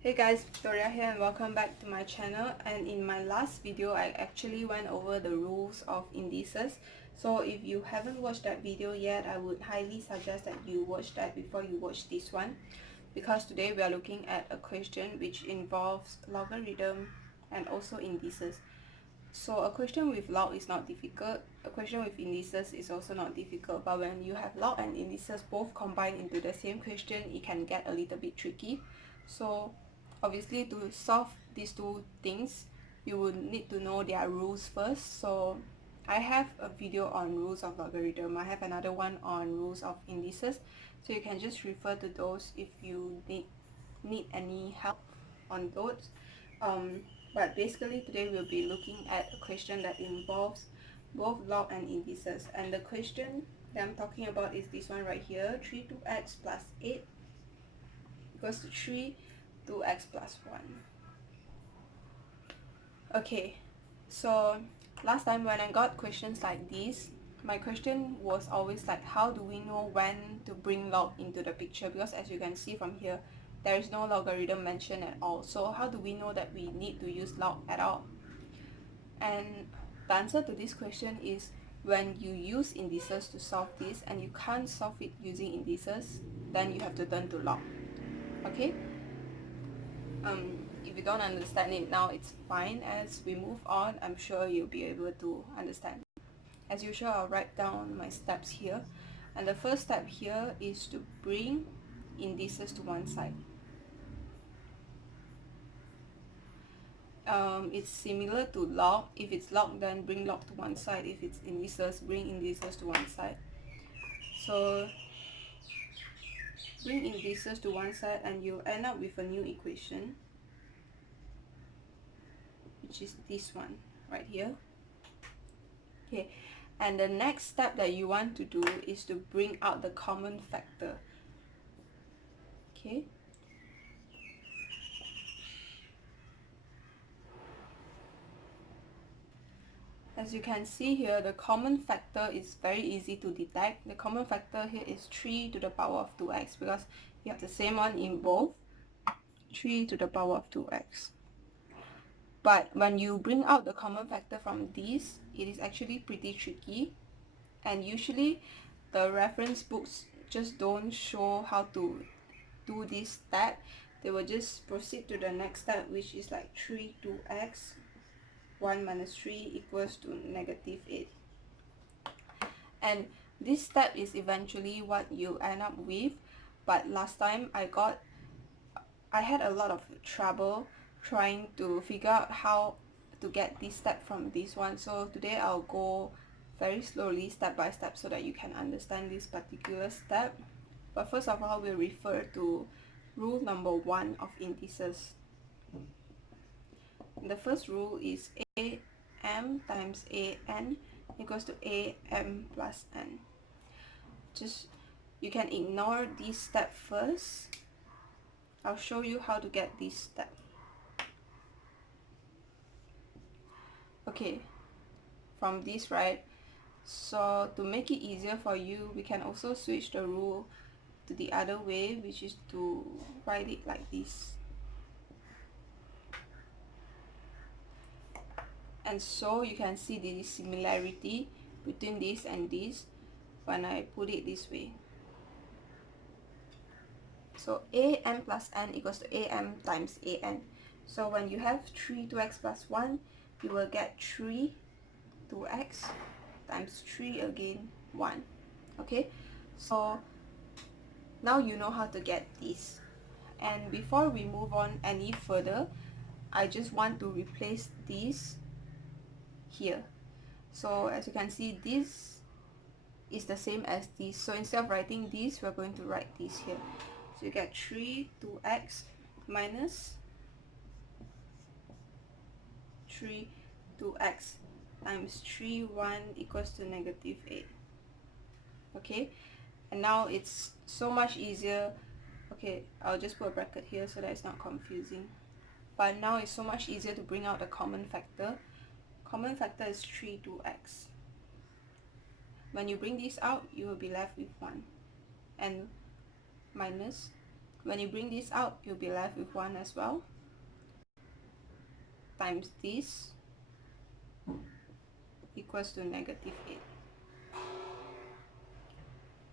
Hey guys, Victoria here and welcome back to my channel. And in my last video I actually went over the rules of indices. So if you haven't watched that video yet, I would highly suggest that you watch that before you watch this one, because today we are looking at a question which involves logarithm and also indices. So a question with log is not difficult, a question with indices is also not difficult, but when you have log and indices both combined into the same question, it can get a little bit tricky. So obviously to solve these two things, you would need to know their rules first. So I have a video on rules of logarithm, I have another one on rules of indices, so you can just refer to those if you need any help on those. But basically today we'll be looking at a question that involves both log and indices, and the question that I'm talking about is this one right here, 3 2x plus 8 equals to 3 2x plus 1. Okay, so last time when I got questions like this, my question was always like, how do we know when to bring log into the picture? Because as you can see from here, there is no logarithm mentioned at all. So how do we know that we need to use log at all? And the answer to this question is, when you use indices to solve this and you can't solve it using indices, then you have to turn to log. Okay? If you don't understand it now, it's fine. As we move on, I'm sure you'll be able to understand. As usual, I'll write down my steps here. And the first step here is to bring indices to one side. It's similar to log. If it's log, then bring log to one side. If it's indices, bring indices to one side. So bring indices to one side and you'll end up with a new equation, which is this one right here. Okay, and the next step that you want to do is to bring out the common factor. Okay, as you can see here, the common factor is very easy to detect. The common factor here is 3 to the power of 2x, because you have the same one in both, 3 to the power of 2x. But when you bring out the common factor from these, it is actually pretty tricky, and usually the reference books just don't show how to do this step. They will just proceed to the next step, which is like 3 2x 1 minus 3 equals to negative 8. And this step is eventually what you end up with, but last time I had a lot of trouble trying to figure out how to get this step from this one. So today I'll go very slowly, step by step, so that you can understand this particular step. But first of all, we'll refer to rule number 1 of indices. The first rule is am times an equals to am plus n. You can ignore this step first. I'll show you how to get this step. Okay, from this, right? So to make it easier for you, we can also switch the rule to the other way, which is to write it like this. And so you can see the similarity between this and this when I put it this way. So am plus n equals to am times an. So when you have 3 2x plus 1, you will get 3 2x times 3 again 1. Okay, so now you know how to get this. And before we move on any further, I just want to replace this here. So as you can see, this is the same as this. So instead of writing this, we're going to write this here. So you get 3 2x minus 3 2x times 3 1 equals to negative 8. Okay, and now it's so much easier. Okay, I'll just put a bracket here so that it's not confusing. But now it's so much easier to bring out the common factor. Common factor is 3 2x. When you bring this out, you will be left with 1 and minus When you bring this out, you'll be left with 1 as well, times this equals to negative 8.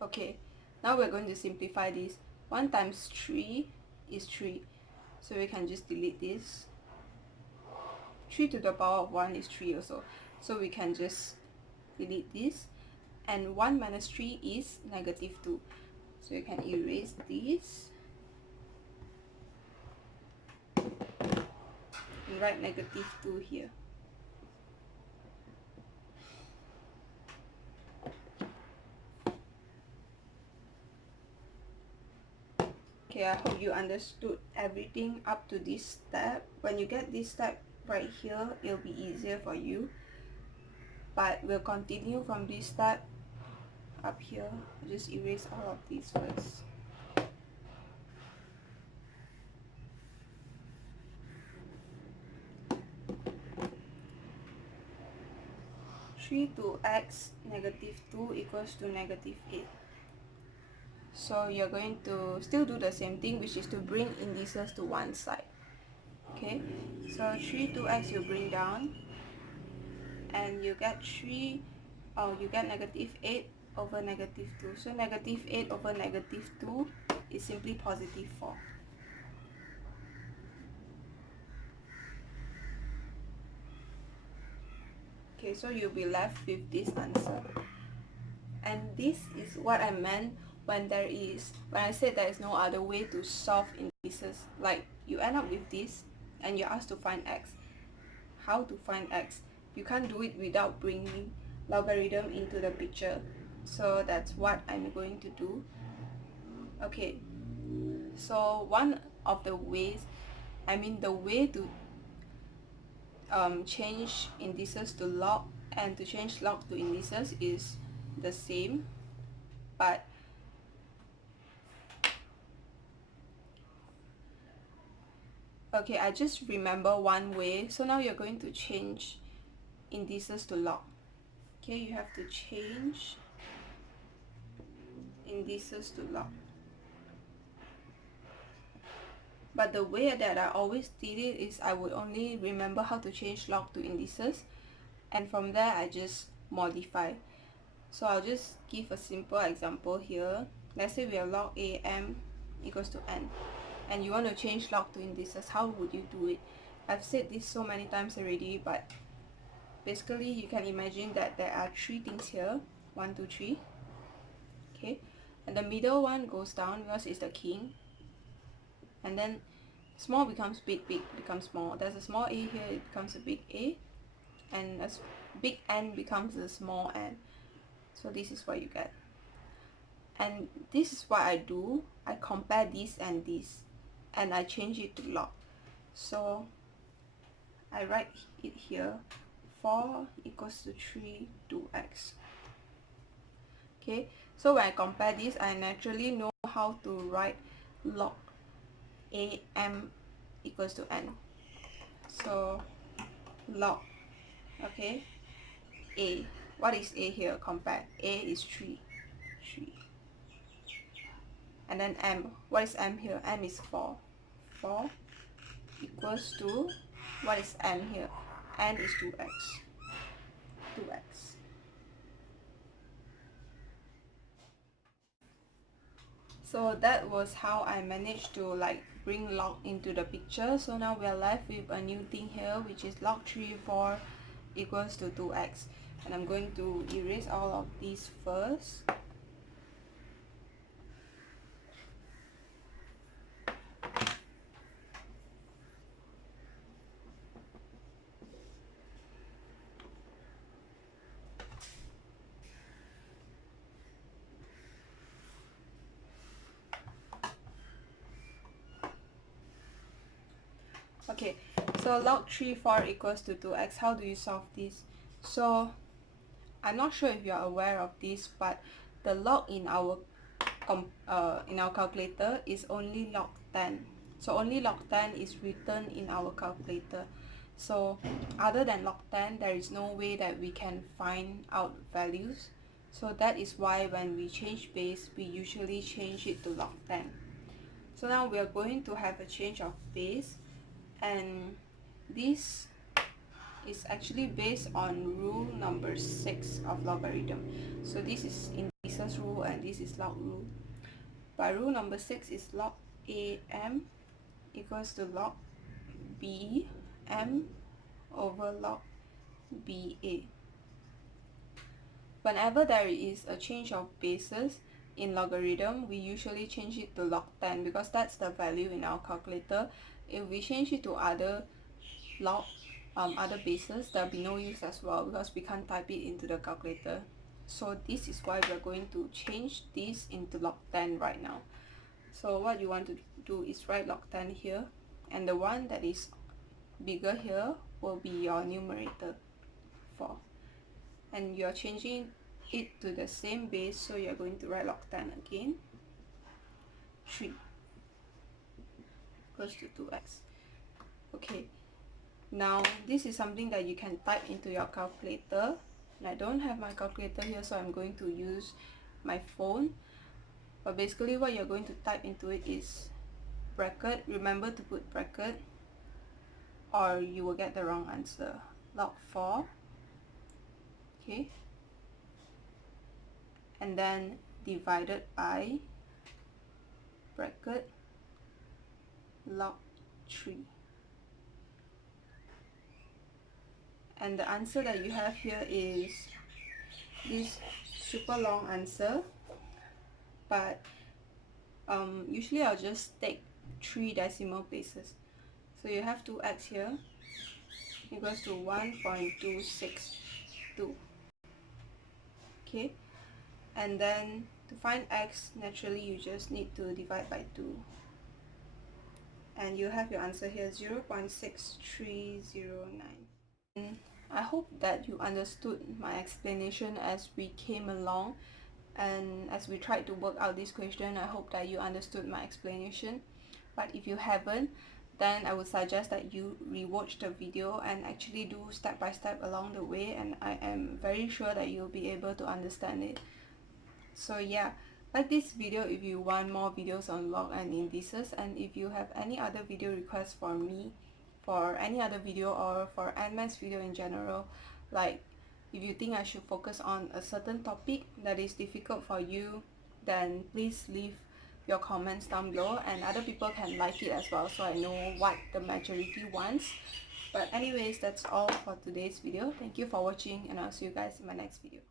Okay, now we're going to simplify this. 1 times 3 is 3, so we can just delete this. 3 to the power of 1 is 3 also, so we can just delete this. And 1 minus 3 is negative 2, so you can erase this and write negative 2 here. Okay, I hope you understood everything up to this step. When you get this step right here, it'll be easier for you. But we'll continue from this step up here. I'll just erase all of these first. Three to x negative 2 equals to negative 8. So you're going to still do the same thing, which is to bring indices to one side. Okay, so 3 to x you bring down, and you get you get negative 8 over negative 2. So negative 8 over negative 2 is simply positive 4. Okay, so you'll be left with this answer. And this is what I meant when I said there is no other way to solve indices. Like, you end up with this and you're asked to find x. How to find x? You can't do it without bringing logarithm into the picture. So that's what I'm going to do. Okay, so one of the ways, the way to change indices to log and to change log to indices is the same, but okay, I just remember one way. So now you're going to change indices to log. Okay, you have to change indices to log. But the way that I always did it is I would only remember how to change log to indices, and from there I just modify. So I'll just give a simple example here. Let's say we have log am equals to n, and you want to change log to indices. How would you do it? I've said this so many times already, but basically you can imagine that there are 3 things here. 1, 2, 3. Okay, and the middle one goes down because it's the king, and then small becomes big, big becomes small. There's a small a here, it becomes a big A, and a big N becomes a small n. So this is what you get. And this is what I do. I compare this and this, and I change it to log. So I write it here. 4 equals to 3 2x. Okay, so when I compare this, I naturally know how to write log am equals to n. So log, okay, a. What is a here? Compare. A is 3. And then m. What is m here? M is 4. 4 equals to, what is n here? N is 2x. 2x. So that was how I managed to bring log into the picture. So now we are left with a new thing here, which is log 3 4 equals to 2x. And I'm going to erase all of these first. Okay, so log 3 4 equals to 2x. How do you solve this? So I'm not sure if you are aware of this, but the log in our calculator is only log 10. So only log 10 is written in our calculator. So other than log 10, there is no way that we can find out values. So that is why when we change base, we usually change it to log 10. So now we are going to have a change of base, and this is actually based on rule number 6 of logarithm. So this is indices rule and this is log rule. But rule number 6 is log AM equals to log BM over log BA. Whenever there is a change of bases in logarithm, we usually change it to log 10 because that's the value in our calculator. If we change it to other bases, there'll be no use as well because we can't type it into the calculator. So this is why we're going to change this into log 10 right now. So what you want to do is write log 10 here, and the one that is bigger here will be your numerator 4, and you're changing it to the same base, so you're going to write log 10 again. 3 equals to 2x. Okay, now this is something that you can type into your calculator, and I don't have my calculator here, so I'm going to use my phone. But basically what you're going to type into it is bracket. Remember to put bracket or you will get the wrong answer. Log 4, okay, and then divided by bracket log 3. And the answer that you have here is this super long answer, but usually I'll just take 3 decimal places. So you have 2x here equals to 1.262. Okay, and then to find x, naturally you just need to divide by 2, and you have your answer here, 0.6309. I hope that you understood my explanation as we came along, and as we tried to work out this question. I hope that you understood my explanation. But if you haven't, then I would suggest that you rewatch the video and actually do step by step along the way, and I am very sure that you'll be able to understand it. So yeah, like this video if you want more videos on log and indices, and if you have any other video requests for me for any other video or for NMATS video in general, like if you think I should focus on a certain topic that is difficult for you, then please leave your comments down below, and other people can like it as well, so I know what the majority wants. But anyways, that's all for today's video. Thank you for watching, and I'll see you guys in my next video.